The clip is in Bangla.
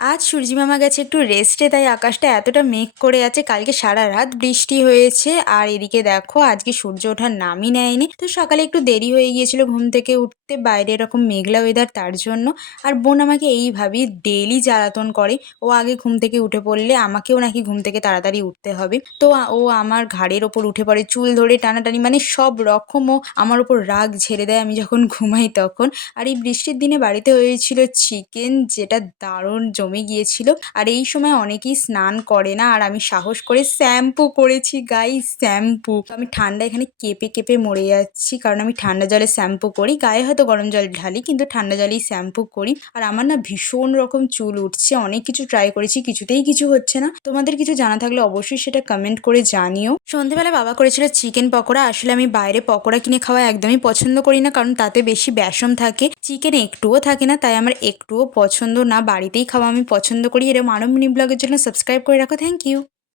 আজ সূর্যি মামা গেছে একটু রেস্টে, তাই আকাশটা এতটা মেঘ করে আছে। কালকে সারা রাত বৃষ্টি হয়েছে, আর এদিকে দেখো আজকে সূর্য ওঠার নামই নেয়নি। তো সকালে একটু দেরি হয়ে গিয়েছিল ঘুম থেকে উঠতে, বাইরে এরকম মেঘলা ওয়েদার তার জন্য। আর বোন আমাকে এইভাবেই ডেইলি জ্বালাতন করে। ও আগে ঘুম থেকে উঠে পড়লে আমাকেও নাকি ঘুম থেকে তাড়াতাড়ি উঠতে হবে। তো ও আমার ঘাড়ের ওপর উঠে পড়ে, চুল ধরে টানাটানি, মানে সব রকম ও আমার ওপর রাগ ঝেড়ে দেয় আমি যখন ঘুমাই তখন। আর এই বৃষ্টির দিনে বাড়িতে হয়েছিল চিকেন, যেটা দারুণ জমে গিয়েছিল। আর এই সময় অনেকেই স্নান করে না, আর আমি সাহস করে শ্যাম্পু করেছি গাইস, শ্যাম্পু। আমি ঠান্ডা এখানে কেঁপে কেঁপে মরে যাচ্ছি, কারণ আমি ঠান্ডা জলে শ্যাম্পু করি, গায়ে হয়তো গরম জল ঢালি, কিন্তু ঠান্ডা জলেই শ্যাম্পু করি। আর আমার না ভীষণ রকম চুল উঠছে, অনেক কিছু ট্রাই করেছি, কিছুতেই কিছু হচ্ছে না। তোমাদের কিছু জানা থাকলে অবশ্যই সেটা কমেন্ট করে জানিও। সন্ধেবেলা বাবা করেছিল চিকেন পকোড়া। আসলে আমি বাইরে পকোড়া কিনে খাওয়া একদমই পছন্দ করি না, কারণ তাতে বেশি বেসম থাকে, চিকেন একটুও থাকে না, তাই আমার একটুও পছন্দ না। বাড়িতেই খাওয়া আমি পছন্দ করি। এরকম আরো মিনি ব্লগের জন্য সাবস্ক্রাইব করে রাখো। Thank you.